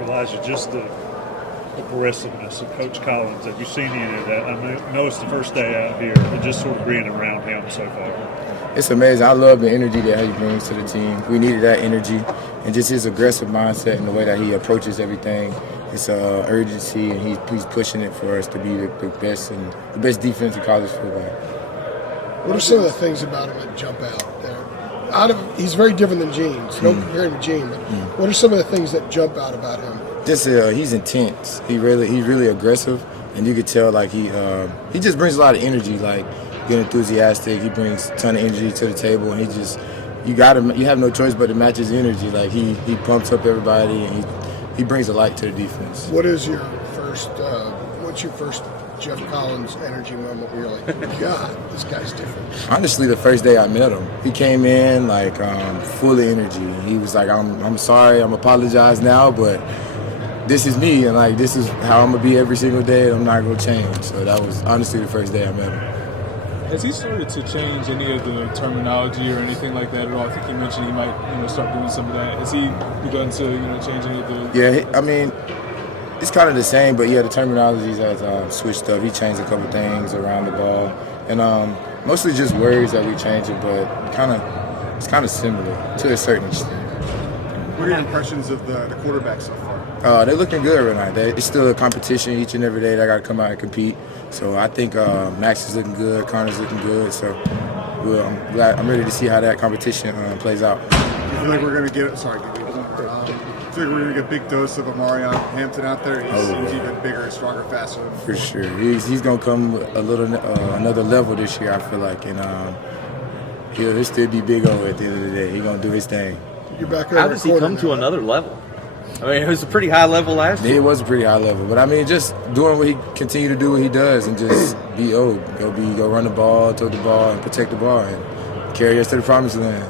Elijah, just the aggressiveness of Coach Collins. Have you seen any of that? I know it's the first day out here, but just sort of being around him so far. It's amazing. I love the energy that he brings to the team. We needed that energy, and just his aggressive mindset and the way that he approaches everything. It's urgency, and he's pushing it for us to be the best and the best defense in college football. What are some of the things about him that jump out there? He's very different than Gene. So don't compare him to Gene, but what are some of the things that jump out about him? Just he's intense. He's really aggressive, and you could tell like he just brings a lot of energy. Like, get enthusiastic. He brings a ton of energy to the table, and you have no choice but to match his energy. Like he pumps up everybody, and he brings a light to the defense. What's your first Jeff Collins energy moment where you're like, God, this guy's different? Honestly, the first day I met him, he came in like full of energy. He was like, I'm sorry, I'm apologize now, but this is me, and like this is how I'm gonna be every single day, and I'm not gonna change. So that was honestly the first day I met him. Has he started to change any of the terminology or anything like that at all? I think you mentioned he might, start doing some of that. Has he begun to, change any of the? Yeah, I mean, it's kind of the same, but yeah, the terminologies has switched up. He changed a couple things around the ball, and mostly just words that we changed it, but it's kind of similar to a certain extent. What are your impressions of the quarterback so far? They're looking good right now. It's still a competition each and every day. They got to come out and compete. So I think Max is looking good, Connor's looking good. So I'm ready to see how that competition plays out. Do you feel like we're going to get? Sorry, do you feel like we're going to get a big dose of Amarion Hampton out there? He seems even bigger, stronger, faster. For sure, he's going to come another level this year. I feel like, and he'll still be big O at the end of the day. He's going to do his thing. How does he come to another level? I mean, it was a pretty high level last year. It was a pretty high level, but I mean, just doing what he continue to do what he does, and just go run the ball, throw the ball, and protect the ball, and carry us to the promised land.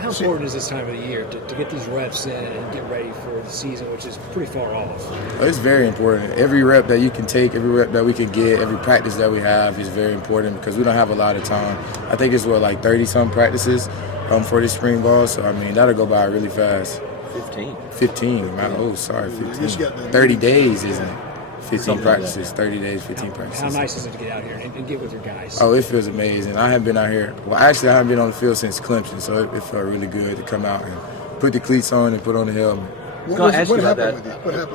How important is this time of the year to get these reps in and get ready for the season, which is pretty far off? It's very important. Every rep that you can take, every rep that we can get, every practice that we have is very important because we don't have a lot of time. I think it's 30-some practices for this spring ball, so I mean that'll go by really fast. 15. Man, 15. 30 days isn't it? 15 practices, 30 days, 15 practices. How nice is it to get out here and get with your guys? Oh, it feels amazing. I haven't been out here. Well, actually, I haven't been on the field since Clemson, so it felt really good to come out and put the cleats on and put on the helmet. What happened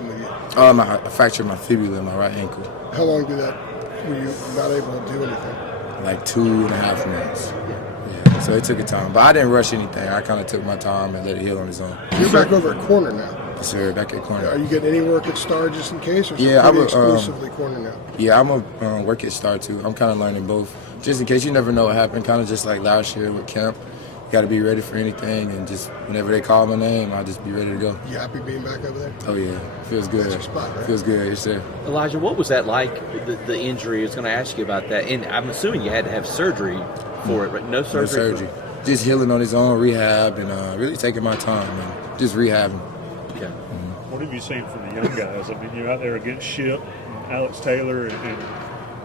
with you? I fractured my fibula in my right ankle. How long were you not able to do anything? Like 2.5 months. Yeah, so it took a time. But I didn't rush anything. I kind of took my time and let it heal on its own. You're back over at corner now. Yes, sir, back at corner. Are you getting any work at Star just in case, or I'm exclusively corner now? Yeah, I'm a work at Star too. I'm kind of learning both, just in case. You never know what happened. Kind of just like last year with camp. You got to be ready for anything, and just whenever they call my name, I'll just be ready to go. You happy being back over there? Oh yeah, feels good. That's your spot, right? Feels good, yes sir. Elijah, what was that like? The injury. I was going to ask you about that, and I'm assuming you had to have surgery for it, but no surgery. No surgery. Just healing on his own, rehab, and really taking my time and just rehabbing. Okay. What have you seen from the young guys? I mean, you're out there against Ship, and Alex Taylor, and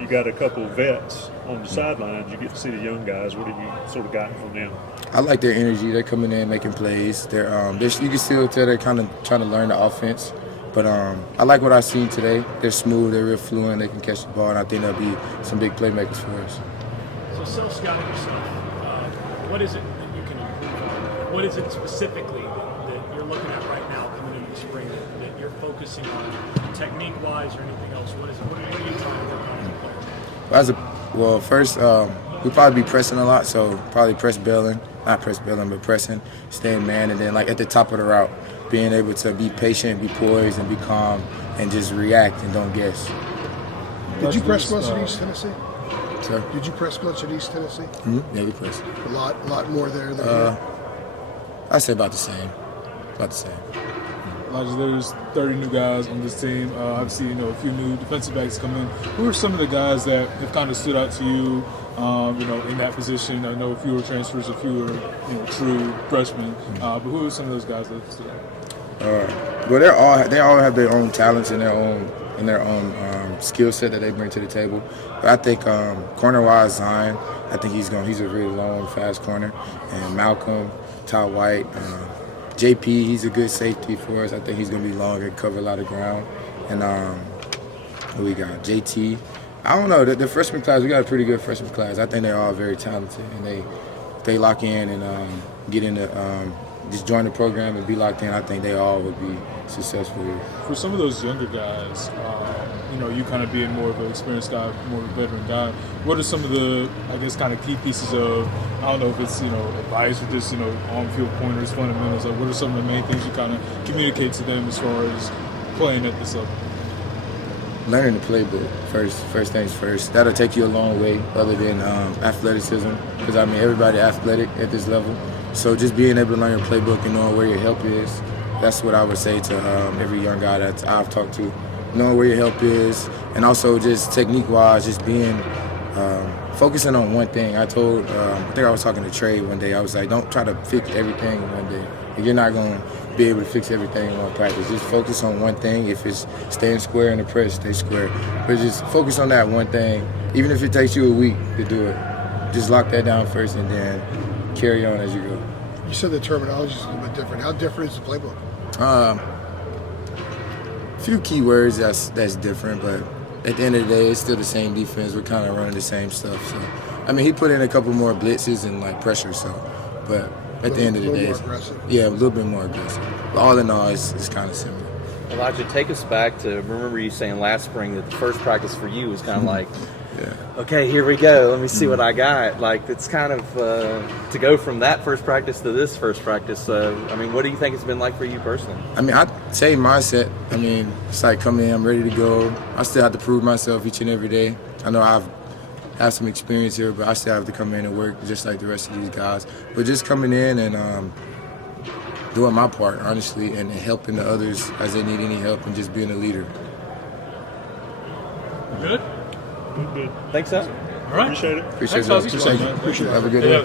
you got a couple of vets on the sidelines. You get to see the young guys. What have you sort of gotten from them? I like their energy. They're coming in, making plays. They're you can still tell they're kind of trying to learn the offense. But I like what I've seen today. They're smooth. They're real fluent. They can catch the ball, and I think they'll be some big playmakers for us. So self-scouting yourself, what is it that you can improve on? What is it specifically that you're looking at right now coming into the spring that you're focusing on, technique-wise or anything else? What are you trying to work on as a player? First, we'll probably be pressing a lot, so probably not press bailing, but pressing, staying man, and then like at the top of the route, being able to be patient, be poised, and be calm, and just react and don't guess. Did you press much at East Tennessee? Sir? Did you press much at East Tennessee? Mm-hmm. Yeah, we pressed. A lot more there than here? I'd say about the same. Elijah, there's 30 new guys on this team. Obviously, a few new defensive backs come in. Who are some of the guys that have kind of stood out to you, in that position? I know a few are transfers, a few are, true freshmen. But who are some of those guys that stood out? Well, they all have their own talents and their own skill set that they bring to the table. But I think corner-wise, Zion, I think he's a really long, fast corner. And Malcolm, Todd White, JP, he's a good safety for us. I think he's going to be long and cover a lot of ground. And who we got? JT. I don't know. The freshman class, we got a pretty good freshman class. I think they're all very talented, and they lock in and get into just join the program and be locked in. I think they all would be successful here. For some of those younger guys, you kind of being more of an experienced guy, more of a veteran guy, what are some of the, I guess, kind of key pieces of, I don't know if it's, advice or just, on-field pointers, fundamentals, like what are some of the main things you kind of communicate to them as far as playing at this level? Learning the playbook first things first. That'll take you a long way other than athleticism, because, everybody athletic at this level. So just being able to learn your playbook and knowing where your help is, that's what I would say to every young guy that I've talked to. Knowing where your help is, and also just technique-wise, just being focusing on one thing. I think I was talking to Trey one day, I was like, don't try to fix everything in one day. You're not going to be able to fix everything in one practice. Just focus on one thing. If it's staying square in the press, stay square. But just focus on that one thing. Even if it takes you a week to do it, just lock that down first and then carry on as you go. You said the terminology is a little bit different. How different is the playbook? A few key words that's different, but at the end of the day, it's still the same defense. We're kind of running the same stuff. So, he put in a couple more blitzes and pressure. So, but at the end of the day, a little bit more aggressive. But all in all, it's kind of similar. Elijah, take us back to, remember you saying last spring that the first practice for you was kind of like, okay, here we go. Let me see what I got. It's kind of to go from that first practice to this first practice. What do you think it's been like for you personally? I'd say mindset. It's like coming in, I'm ready to go. I still have to prove myself each and every day. I know I've had some experience here, but I still have to come in and work just like the rest of these guys. But just coming in and doing my part, honestly, and helping the others as they need any help and just being a leader. Good? Good. Think so? All right. Appreciate it. Appreciate Thanks, it. Huzzie. Appreciate it. Have a good day.